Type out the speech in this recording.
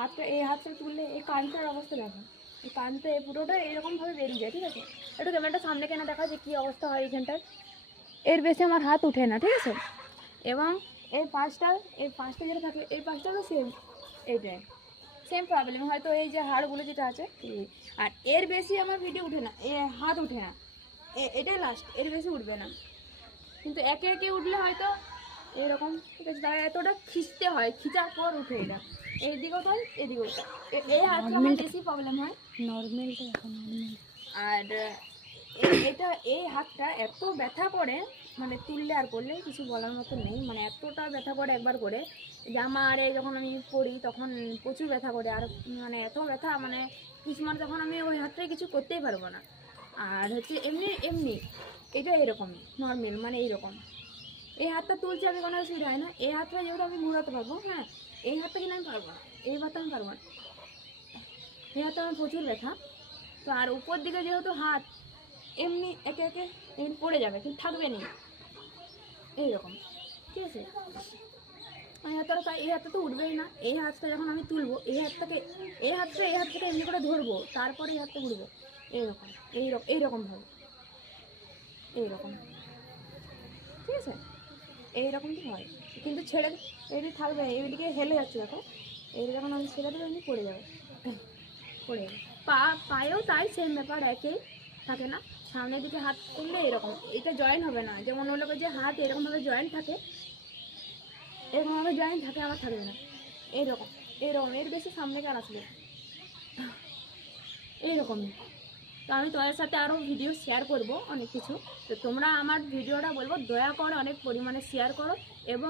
হাতটা এই হাতটা তুললে এই কানটার অবস্থা দেখো, এই কানটা এই পুরোটা এরকমভাবে বেরিয়ে যায়, ঠিক আছে। একটু ক্যামেরাটা সামনে কেনা দেখা যে কী অবস্থা হয় এইখানটার। এর বেশি আমার হাত ওঠে না, ঠিক আছে। এবং এই পাঁচটা যেটা থাকে এই পাঁচটাও সেম, এইটাই সেম প্রবলেম। হয়তো এই যে হাড়গুলো যেটা আছে, আর এর বেশি আমার ভিডিও উঠে না, এ হাত উঠে না, এটাই লাস্ট, এর বেশি উঠবে না। কিন্তু একে একে উঠলে হয়তো এরকম, ঠিক আছে। তাই এতটা খিঁচতে হয়, খিচার পর উঠে এটা, এইদিকেও তাই এদিকেও তাই। এই হাতটা আমার বেশি প্রবলেম হয়, নর্মালটা এখন নর্মাল। আর এটা এই হাতটা এত ব্যথা করে, মানে তুললে আর করলে কিছু বলার মতো নেই, মানে এতটা ব্যথা করে একবার করে। জামা আরে যখন আমি পরি তখন প্রচুর ব্যথা করে, আর মানে এত ব্যথা, মানে কিছু মানে তখন আমি ওই হাতটায় কিছু করতেই পারবো না। আর হচ্ছে এমনি এমনি এটা এরকমই নর্মাল, মানে এইরকম। এই হাতটা তুলছি আমি, কোনো অসুবিধা হয় না। এই হাতটা যেহেতু আমি ঘোরাতে পারবো, হ্যাঁ, এই হাতটা কিন্তু আমি পারবো না, এই হাতটা আমি পারবো না, এই হাতটা আমার প্রচুর ব্যথা। তো আর উপর দিকে যেহেতু হাত এমনি একে একে এমনি পড়ে যাবে, কিন্তু থাকবে না এইরকম, ঠিক আছে। এই হাতটা তো উঠবেই না। এই হাতটা যখন আমি তুলবো, এই হাতটা এমনি করে ধরবো, তারপরে এই হাতটা ঘুরবো, এইরকম এইরকমভাবে, এইরকম, ঠিক আছে। এইরকম তো হয়, কিন্তু ছেড়ে এদিকে থাকবে, এইদিকে হেলে যাচ্ছে দেখো, এই যখন আমি ছেড়ে দেবো এমনি পড়ে যাবে, পড়ে যাবে। পায়েও তাই সেম ব্যাপার, একই থাকে না। সামনের দিকে হাত করলে এরকম, এটা জয়েন হবে না, যেমন ওর লোকের যে হাত এরকমভাবে জয়েন্ট থাকে, এরকমভাবে জয়েন্ট থাকে, আবার থাকবে না, এইরকম এইরকম। এর বেশি সামনে কেন আসলে এইরকমই। তো আমি তোমাদের সাথে আরও ভিডিও শেয়ার করব অনেক কিছু। তো তোমরা আমার ভিডিওটা বলবো দয়া করে অনেক পরিমাণে শেয়ার করো এবং